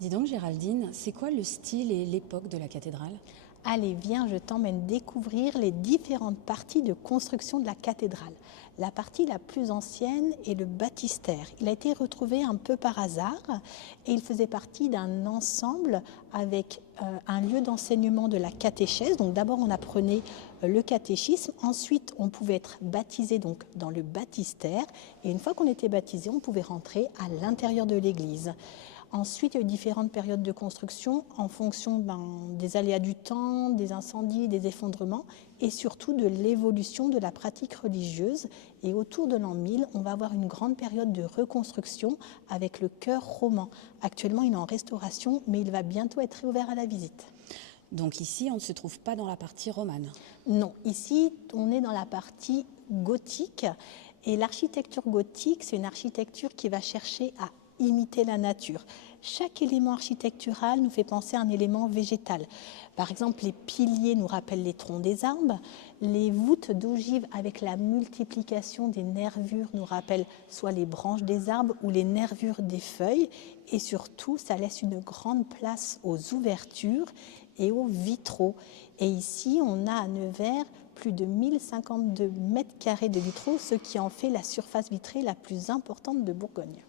Dis donc Géraldine, c'est quoi le style et l'époque de la cathédrale? Allez, viens, je t'emmène découvrir les différentes parties de construction de la cathédrale. La partie la plus ancienne est le baptistère. Il a été retrouvé un peu par hasard et il faisait partie d'un ensemble avec un lieu d'enseignement de la catéchèse. Donc d'abord on apprenait le catéchisme, ensuite on pouvait être baptisé donc dans le baptistère et une fois qu'on était baptisé, on pouvait rentrer à l'intérieur de l'église. Ensuite, il y a eu différentes périodes de construction en fonction des aléas du temps, des incendies, des effondrements et surtout de l'évolution de la pratique religieuse. Et autour de l'an 1000, on va avoir une grande période de reconstruction avec le chœur roman. Actuellement, il est en restauration, mais il va bientôt être réouvert à la visite. Donc ici, on ne se trouve pas dans la partie romane. Non, ici, on est dans la partie gothique. Et l'architecture gothique, c'est une architecture qui va chercher à imiter la nature. Chaque élément architectural nous fait penser à un élément végétal. Par exemple, les piliers nous rappellent les troncs des arbres, les voûtes d'ogives avec la multiplication des nervures nous rappellent soit les branches des arbres ou les nervures des feuilles. Et surtout, ça laisse une grande place aux ouvertures et aux vitraux. Et ici, on a à Nevers plus de 1052 mètres carrés de vitraux, ce qui en fait la surface vitrée la plus importante de Bourgogne.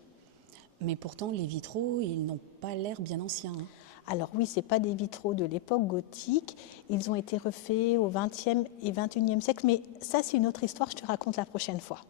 Mais pourtant, les vitraux, ils n'ont pas l'air bien anciens, hein. Alors oui, ce n'est pas des vitraux de l'époque gothique, ils ont été refaits au XXe et XXIe siècle, mais ça c'est une autre histoire, je te raconte la prochaine fois.